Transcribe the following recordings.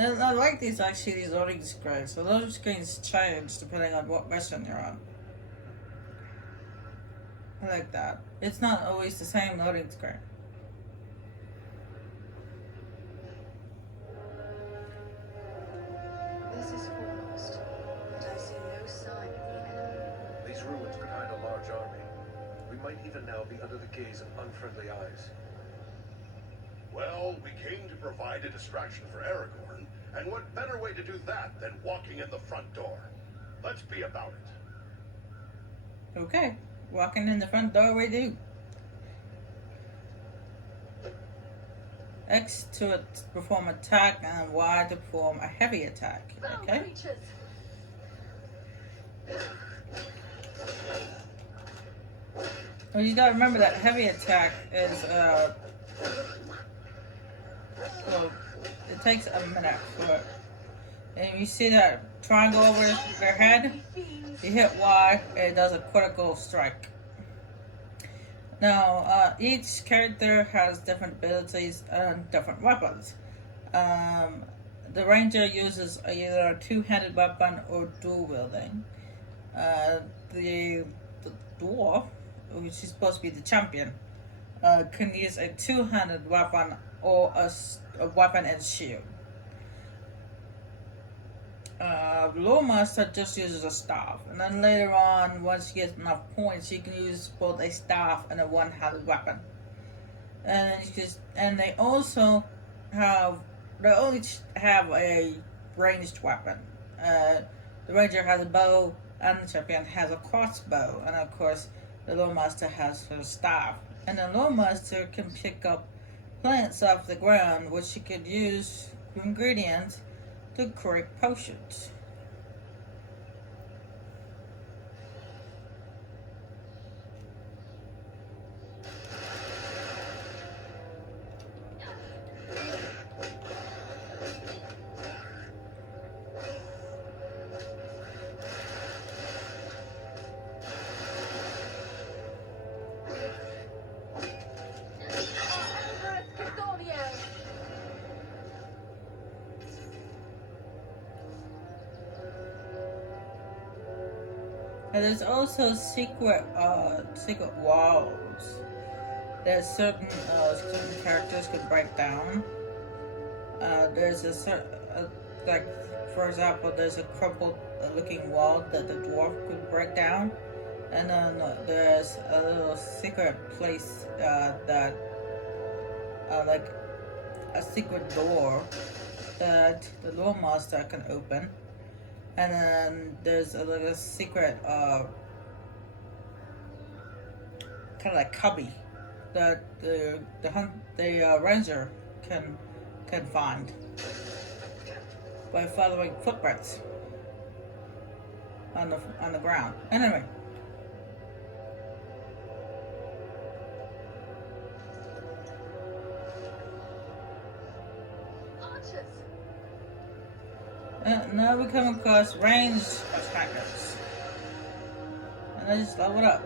And I like these actually, these loading screens. So loading screens change depending on what mission you're on. I like that. It's not always the same loading screen. This is foremost, but I see no sign of the enemy. These ruins could hide a large army. We might even now be under the gaze of unfriendly eyes. Well, we came to provide a distraction for Aragorn, and what better way to do that than walking in the front door? Let's be about it. Okay, walking in the front door we do. X to perform attack and Y to perform a heavy attack. Okay. Well, you gotta remember that heavy attack is well, it takes a minute for it. And you see that triangle over their head? You hit Y, and it does a critical strike. Now, each character has different abilities and different weapons. The ranger uses either a two-handed weapon or dual wielding. The dwarf, which is supposed to be the champion, can use a two-handed weapon or a weapon and shield. Lore Master just uses a staff, and then later on, once you get enough points, you can use both a staff and a one-handed weapon. And they also have a ranged weapon. The ranger has a bow, and the champion has a crossbow, and of course, the Lore Master has her staff. And the Lore Master can pick up plants off the ground, which she could use ingredients to create potions. And there's also secret walls that certain characters could break down. There's like, for example, there's a crumpled looking wall that the dwarf could break down, and then there's a little secret place that like a secret door that the Lore Master can open. And then there's a little secret, kind of like cubby that the ranger can find by following footprints on the ground. Anyway. Now we come across ranged attackers. And I just leveled up.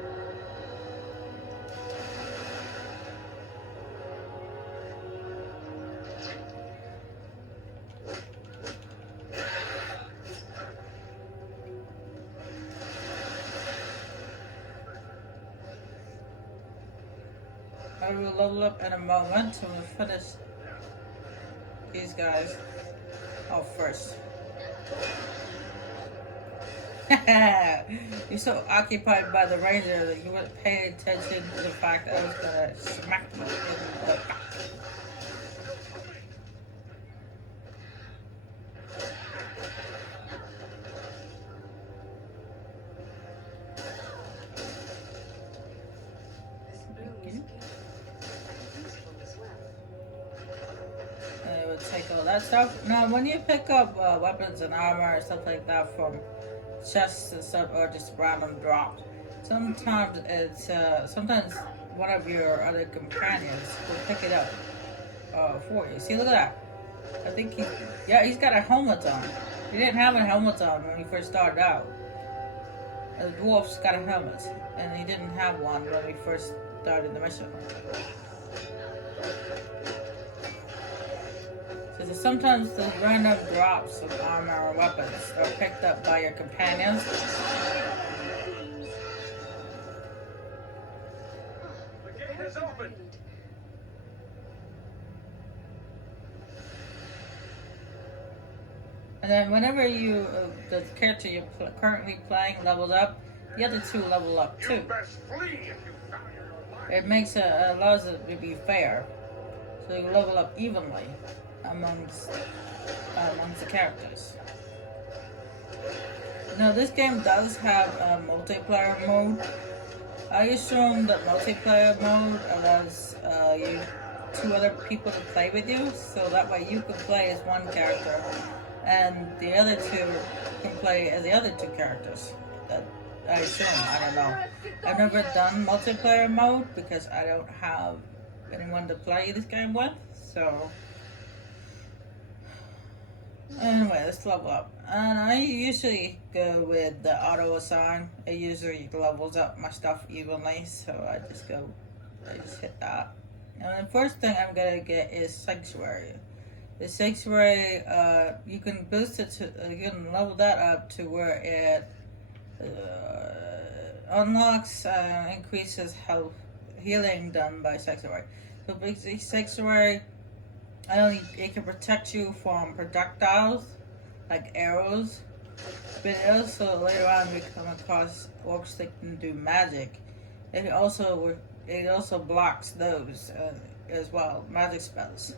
I will level up in a moment. I'm going to finish these guys off first. You're so occupied by the ranger that you weren't paying attention to the fact that I was gonna smack you in the back. And it would take all that stuff. Now, when you pick up weapons and armor and stuff like that from chests and stuff, or just random drops, sometimes sometimes one of your other companions will pick it up for you. See, look at that. I think he's got a helmet on. He didn't have a helmet on when he first started out. The dwarf's got a helmet, and he didn't have one when we first started the mission. So Because sometimes the random drops of armor or weapons are picked up by your companions. The gate is open. And then whenever you, the character you're currently playing levels up, the other two level up You too. best flee if you value your life. It makes it allows it to be fair, so you level up evenly amongst the characters. Now this game does have a multiplayer mode. I assume that multiplayer mode allows you 2 other people to play with you, so that way you can play as one character, and the other 2 can play as the other 2 characters. That I assume. I don't know. I've never done multiplayer mode because I don't have anyone to play this game with. So anyway, let's level up. And I usually go with the auto assign. It usually levels up my stuff evenly, so I just hit that. And the first thing I'm gonna get is Sanctuary. The Sanctuary, you can boost it to, you can level that up to where it unlocks increases health healing done by Sanctuary. So basically, Sanctuary, it can protect you from projectiles like arrows, but also later on we come across orcs that can do magic. It also blocks those as well, magic spells.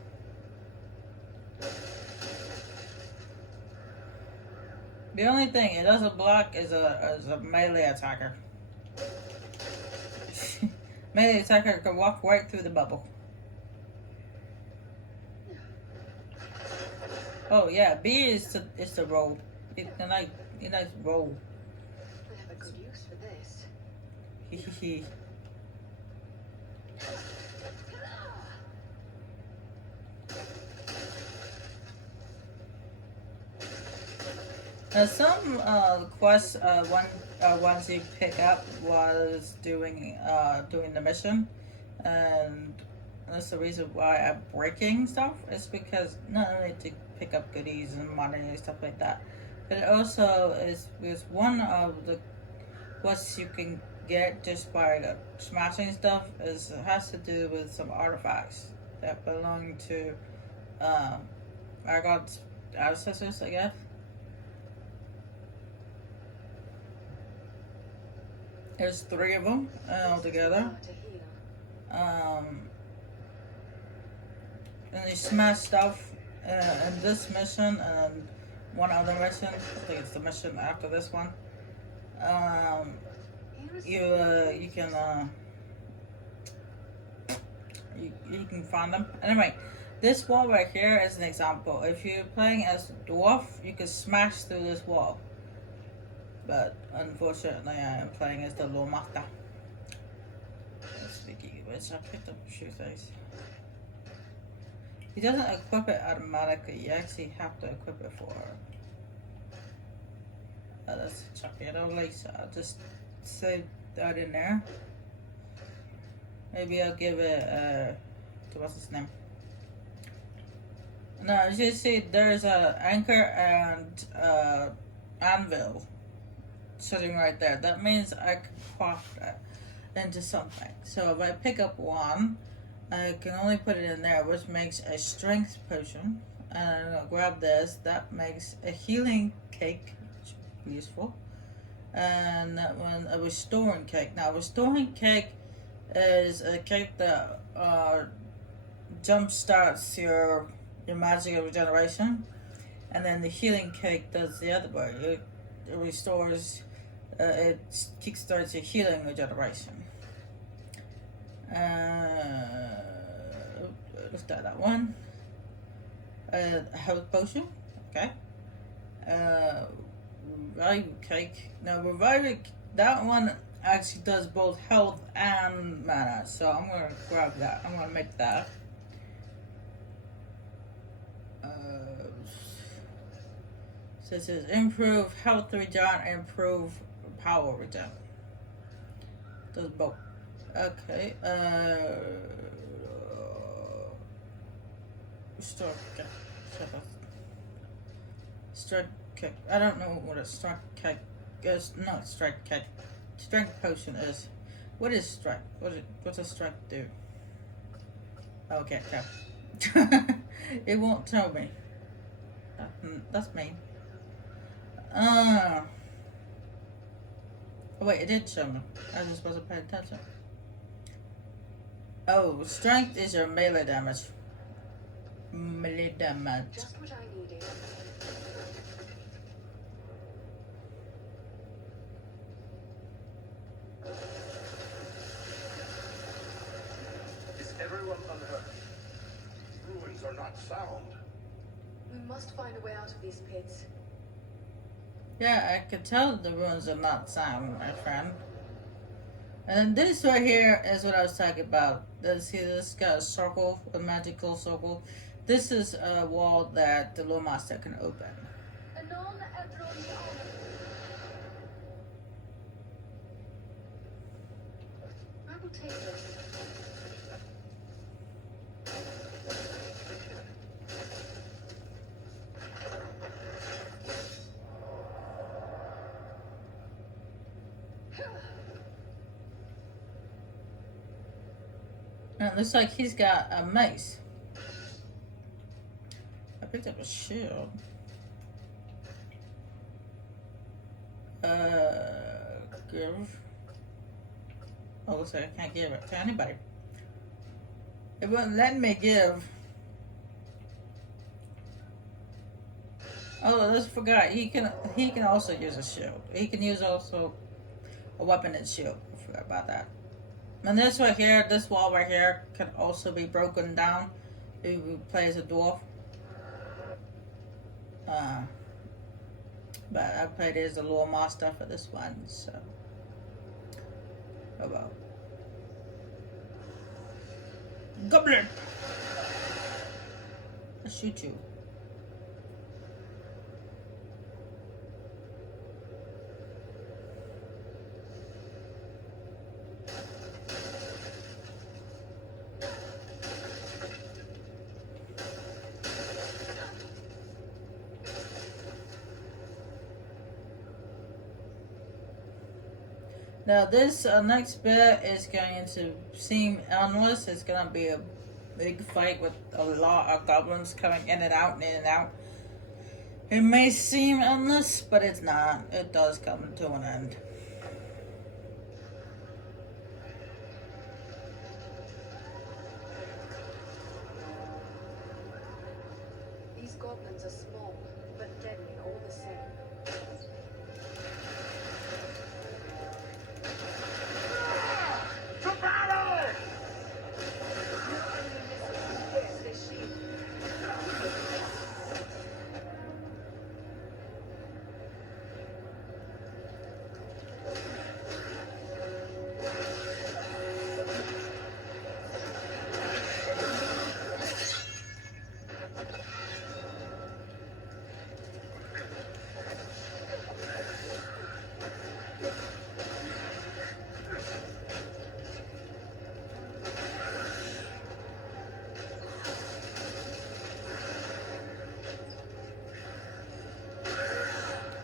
The only thing it doesn't block is a melee attacker. Melee attacker can walk right through the bubble. Oh yeah, B is the roll. It's a nice roll. I have a good use for this. Hehehe. Some quests ones you pick up was doing the mission, and that's the reason why I'm breaking stuff. It's because not only to pick up goodies and money and stuff like that, but it also is one of the quests you can get just by smashing stuff. It has to do with some artifacts that belong to Aragorn's ancestors, I guess. There's 3 of them altogether. And they smash stuff in this mission and one other mission. I think it's the mission after this one. You can find them. Anyway, this wall right here is an example. If you're playing as a dwarf, you can smash through this wall. But unfortunately, I am playing as the Loremaster. Speaking of which, I picked up a few things. He doesn't equip it automatically. You actually have to equip it for her. Let's check it out later. I'll just save that in there. Maybe I'll give it to what's his name. Now, as you see, there's a anchor and anvil sitting right there. That means I can craft that into something. So if I pick up one, I can only put it in there, which makes a strength potion. And I'll grab this. That makes a healing cake, which is useful. And that one, a restoring cake. Now, restoring cake is a cake that jump starts your magic regeneration, and then the healing cake does the other way. It restores, it kickstarts your healing regeneration. Let's start that one. Health potion, okay. Revival cake. Now revival, that one actually does both health and mana, so I'm gonna grab that. I'm gonna make that. So it says improve health regen, improve power regen. Does both. Okay. Restore. Okay. Shut up. Strike kick. I don't know what a strike kick is. No, strike kick. Strength potion is. What is strike? What's a strike do? Okay, tell. It won't tell me. That's mean. Oh wait, it did show me. I just wasn't paying attention. Oh, strength is your melee damage. Melee damage. Just what I needed. Is everyone unhurt? Ruins are not sound. We must find a way out of these pits. Yeah, I could tell the ruins are not sound, my friend. And this right here is what I was talking about. See, this got a circle, a magical circle. This is a wall that the Lore Master can open. I will take this. And it looks like he's got a mace. I picked up a shield. Give. Oh, looks like I can't give it to anybody. It wouldn't let me give. Oh, I just forgot. He can also use a shield. He can use also a weapon and shield. I forgot about that. And this right here, this wall right here, can also be broken down if you play as a dwarf. But I played as the Lore Master for this one, so. Oh well. Goblin! I'll shoot you. Now this next bit is going to seem endless. It's going to be a big fight with a lot of goblins coming in and out and in and out. It may seem endless, but it's not. It does come to an end. These goblins are small, but deadly all the same. To battle! Yes, they shield.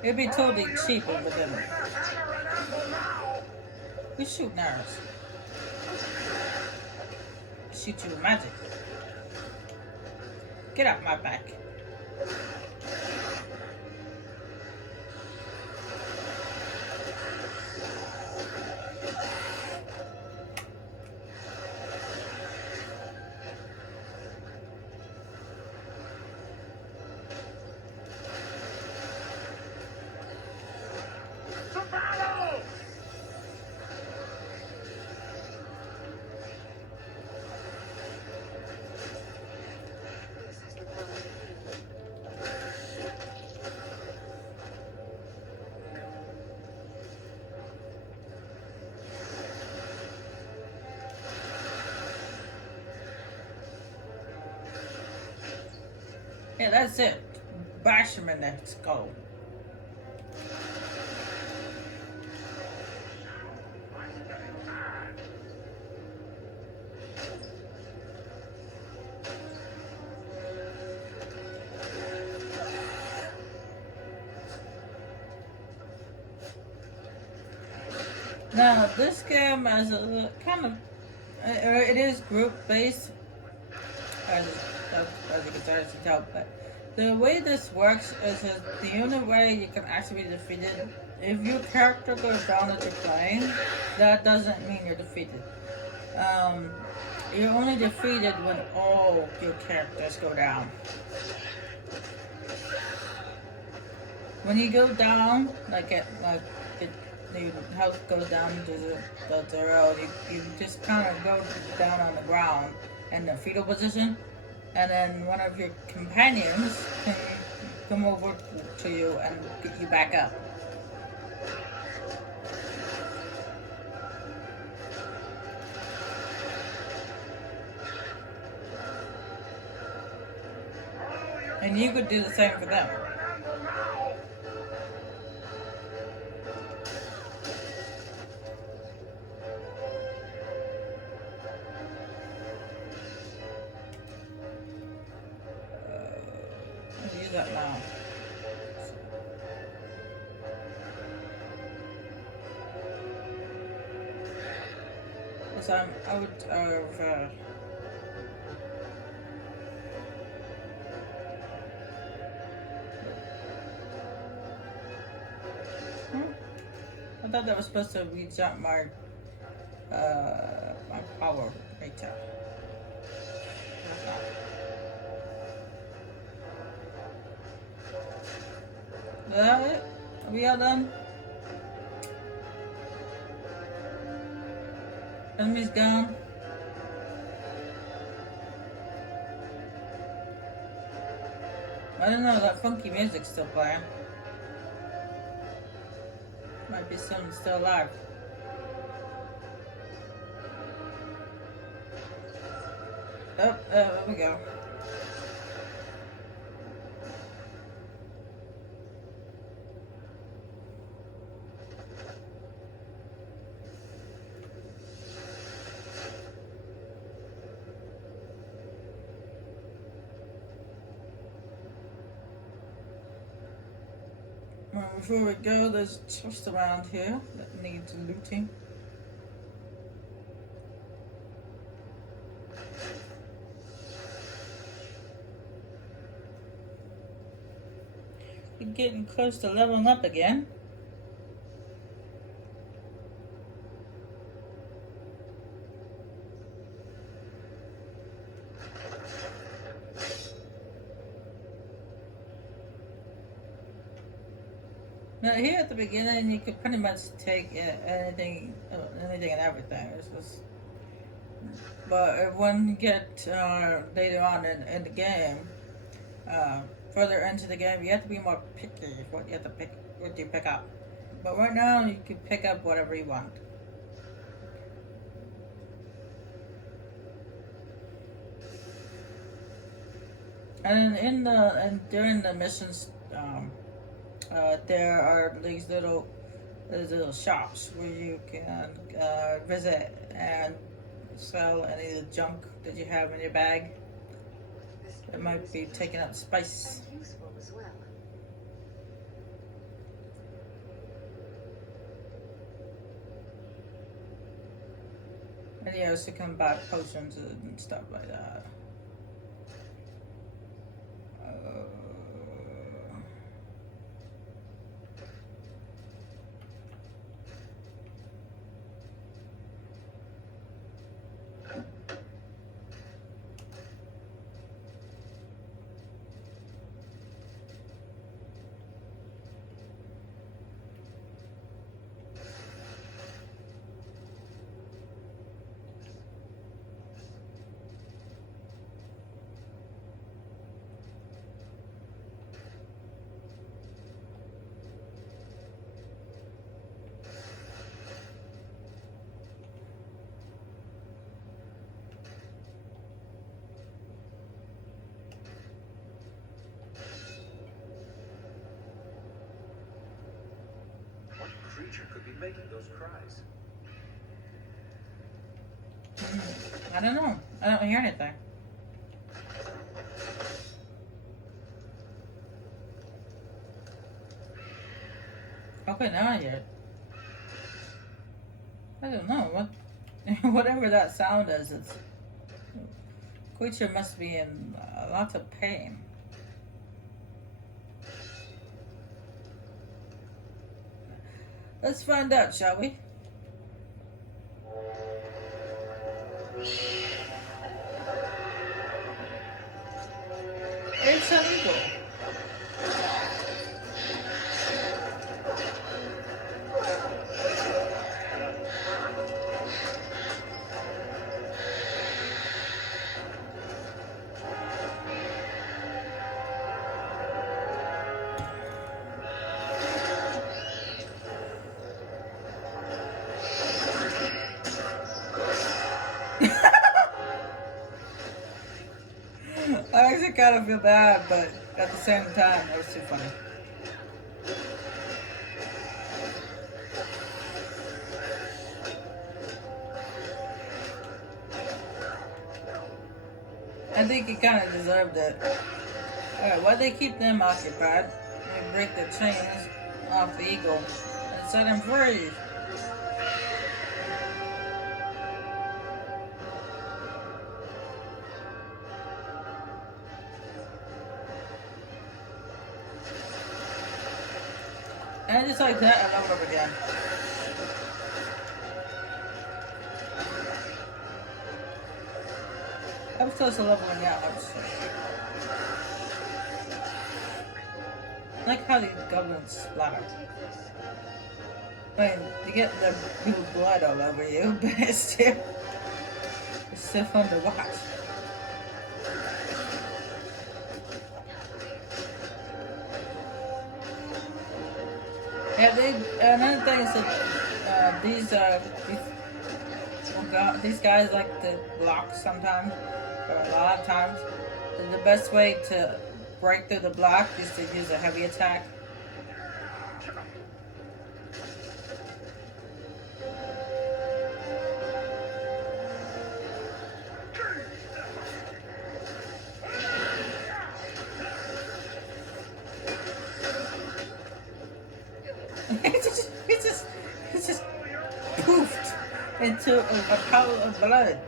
It'd be totally cheaper with them. We shoot arrows. Shoot you with magic. Get out my back. To battle! This has the power to heal. Yeah, that's it. Bash him in the skull. Now, this game is a kind of it is group based, as as you can start to tell. But the way this works is that the only way you can actually be defeated if your character goes down as you're playing. That doesn't mean you're defeated. Um, you're only defeated when all your characters go down. When you go down, your health goes down to the zero, you just kind of go down on the ground in the fetal position, and then one of your companions can come over to you and get you back up. And you could do the same for them. Use that now. Because I would I thought that was supposed to reach out my power right there. Is that it? Are we all done? Enemy's gone. I don't know, that funky music's still playing. Might be someone still alive. Oh, there we go. Well, before we go, there's a chest around here that needs looting. We're getting close to leveling up again. Now here at the beginning, you could pretty much take anything and everything. But when you get later on in the game, further into the game, you have to be more picky what you have to pick, what you pick up. But right now, you can pick up whatever you want. And during the missions, there are these little shops where you can visit and sell any of the junk that you have in your bag. It might be taking up space. And useful as well. And you also can buy potions and stuff like that. What creature could be making those cries? I don't know. I don't hear anything. Okay, now I hear it. I don't know what. Whatever that sound is, it's creature must be in a lot of pain. Let's find out, shall we? It's an eagle. I actually kind of feel bad, but at the same time, that was too funny. I think he kind of deserved it. Alright, why they keep them occupied? They break the chains off the eagle and set him free. And just like that, and over again. I was close to leveling out, I'm sorry. I like how the goblins splatter. I mean, you get the blue blood all over you, but it's still fun to watch. Yeah, another thing is that these guys like to block sometimes, or a lot of times. The best way to break through the block is to use a heavy attack. It's just poofed into a pile of blood.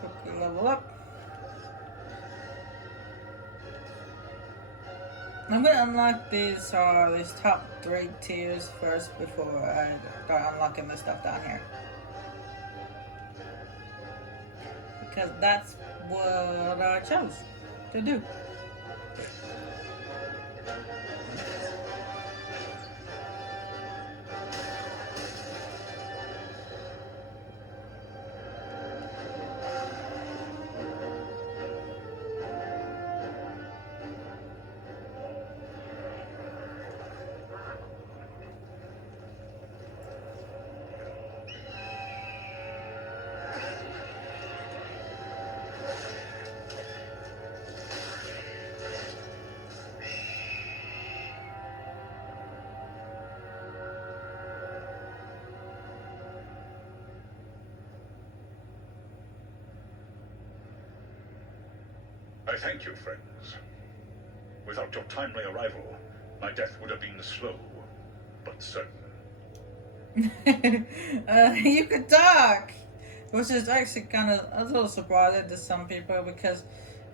Quickly level up. I'm gonna unlock these top 3 tiers first before I start unlocking the stuff down here. Because that's what I chose to do. I thank you, friends. Without your timely arrival, my death would have been slow, but certain. You could talk, which is actually kind of a little surprising to some people because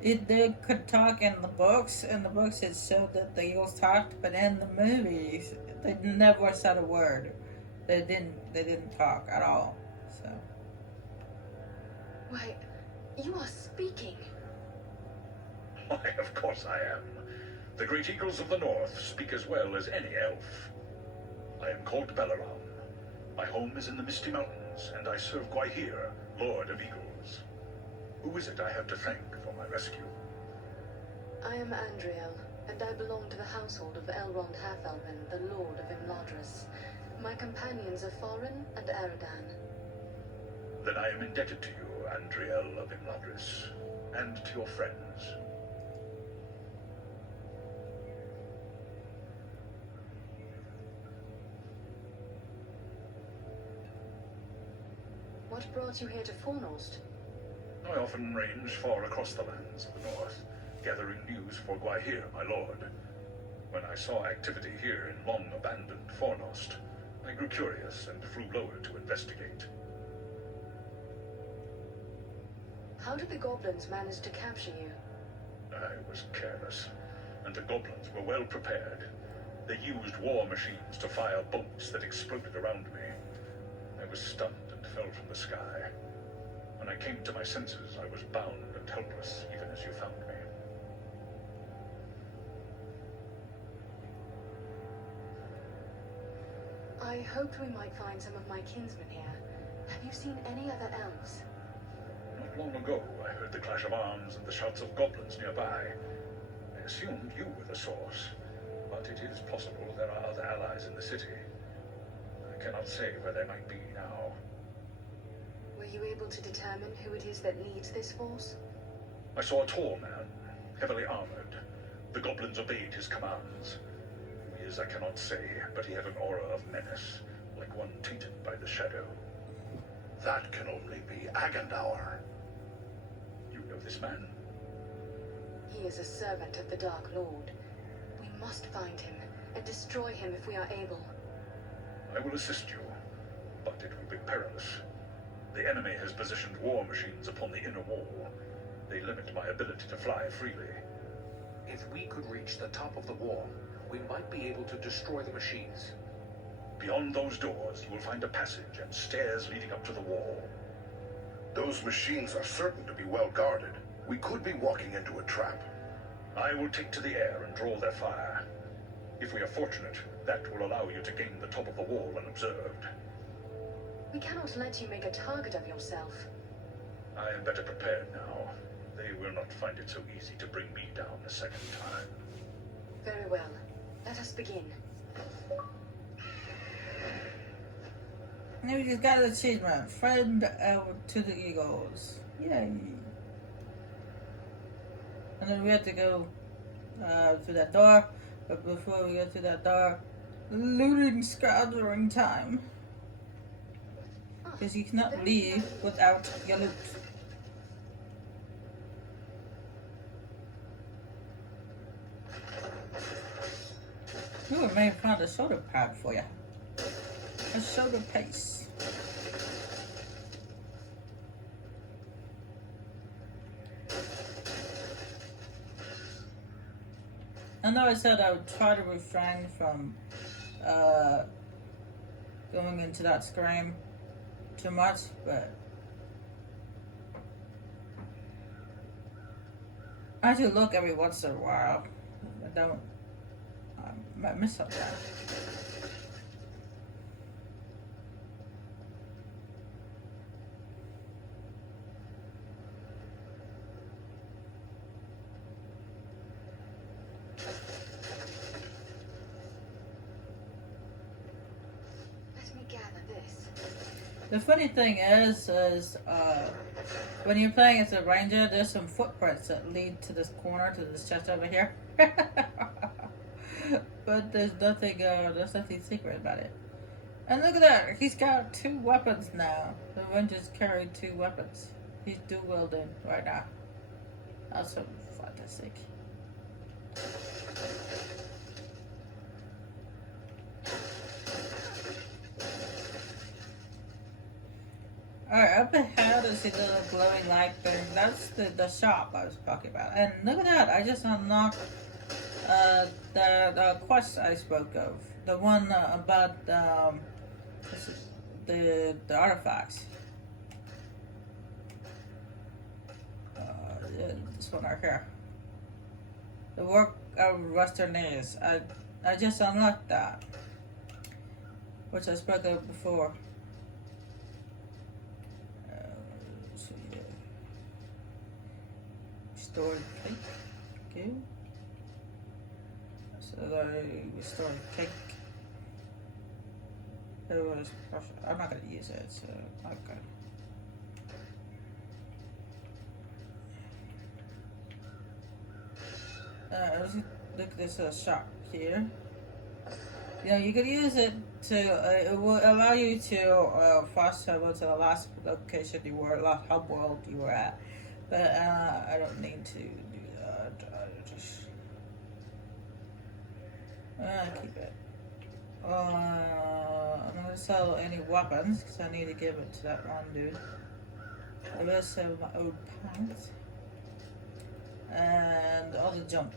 they could talk in the books. In the books, it showed that the eagles talked, but in the movies, they never said a word. They didn't talk at all. So. Why, you are speaking. Why, of course I am. The great eagles of the north speak as well as any elf. I am called Belaram. My home is in the Misty Mountains, and I serve Gwaihir, Lord of Eagles. Who is it I have to thank for my rescue? I am Andriel, and I belong to the household of Elrond Half-Elven, the Lord of Imladris. My companions are Thorin and Aradan. Then I am indebted to you, Andriel of Imladris, and to your friends. What brought you here to Fornost? I often range far across the lands of the north, gathering news for Gwaihir, my lord. When I saw activity here in long-abandoned Fornost, I grew curious and flew lower to investigate. How did the goblins manage to capture you? I was careless, and the goblins were well prepared. They used war machines to fire bolts that exploded around me. I was stunned and fell from the sky. When I came to my senses, I was bound and helpless, even as you found me. I hoped we might find some of my kinsmen here. Have you seen any other elves? Not long ago, I heard the clash of arms and the shouts of goblins nearby. I assumed you were the source, but it is possible there are other allies in the city. I cannot say where they might be now. Were you able to determine who it is that leads this force? I saw a tall man, heavily armored. The goblins obeyed his commands. Who he is, I cannot say, but he had an aura of menace, like one tainted by the shadow. That can only be Agandaur. You know this man? He is a servant of the Dark Lord. We must find him and destroy him if we are able. I will assist you, but it will be perilous. The enemy has positioned war machines upon the inner wall. They limit my ability to fly freely. If we could reach the top of the wall, we might be able to destroy the machines. Beyond those doors, you will find a passage and stairs leading up to the wall. Those machines are certain to be well guarded. We could be walking into a trap. I will take to the air and draw their fire. If we are fortunate, that will allow you to gain the top of the wall unobserved. We cannot let you make a target of yourself. I am better prepared now. They will not find it so easy to bring me down a second time. Very well. Let us begin. Now we just got an achievement. Friend to the Eagles. Yay. And then we have to go through that door. But before we go through that door, looting scattering time. Because you cannot leave without your loot. Ooh, I may have found a soda pad for you. A soda paste. I know I said I would try to refrain from going into that scream too much, but I do look every once in a while. I might miss something. Let me gather this. The funny thing is when you're playing as a ranger, there's some footprints that lead to this corner, to this chest over here. But there's nothing secret about it. And look at that, he's got 2 weapons now. The rangers carry 2 weapons. He's dual wielding right now. That's so fantastic. Alright, up ahead is the little glowing light thing. That's the shop I was talking about. And look at that, I just unlocked the quest I spoke of. The one about the artifacts. This one right here. The work of Westernese. I just unlocked that. Which I spoke of before. Restored cake. Okay. So the restored cake. I'm not gonna use it, so okay. Let's look at this shop here. You know, you could use it to, it will allow you to fast travel to the last location you were, last hub world you were at. But I don't need to do that. Keep it. I'm not gonna sell any weapons because I need to give it to that one dude. I will sell my old pants and all the junk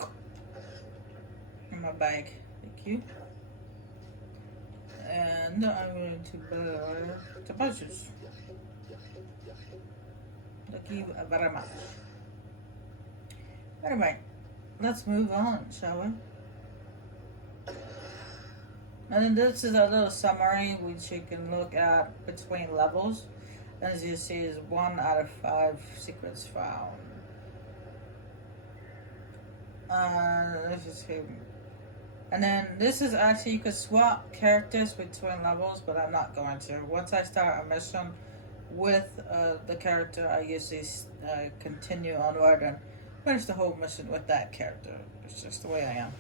in my bag. Thank you. And I'm going to buy the buses. Thank you very much. Anyway, let's move on, shall we? And then this is a little summary which you can look at between levels. As you see, is 1 out of 5 secrets found. This is him. And then this is actually, you could swap characters between levels, but I'm not going to. Once I start a mission with the character, I usually continue onward and finish the whole mission with that character. It's just the way I am.